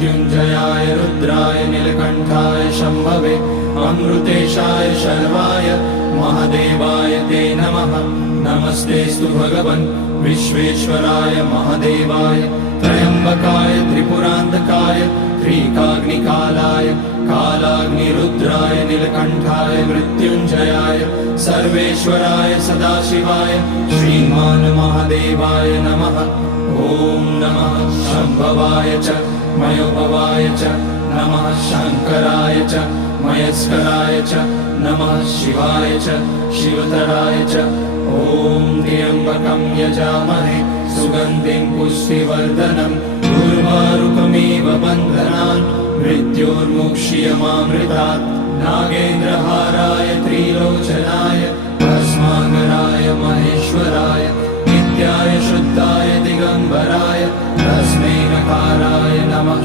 मृत्युञ्जयाय रुद्राय नीलकण्ठाय शम्भवे अमृतेशाय शर्वाय महादेवाय ते नमः। नमस्तेऽस्तु भगवन् विश्वेश्वराय महादेवाय त्र्यम्बकाय त्रिपुरान्तकाय त्रिकाग्निकालाय कालाग्निरुद्राय नीलकण्ठाय मृत्युञ्जयाय सर्वेश्वराय सदाशिवाय श्रीमान् महादेवाय नमः। ॐ नमः शम्भवाय च मयोभवाय च नमः शङ्कराय च मयस्कराय च नमः शिवाय च शिवतराय च। ॐ त्र्यम्बकं यजामहे सुगन्धिं पुष्टिवर्धनम् उर्वारुकमिव बन्धनान् मृत्योर्मुक्ष्यमामृतात्। नागेन्द्रहाराय त्रिलोचनाय भस्माकराय महेश्वराय नित्याय शुद्धाय दिगम्बराय तस्मै नकाराय नमः।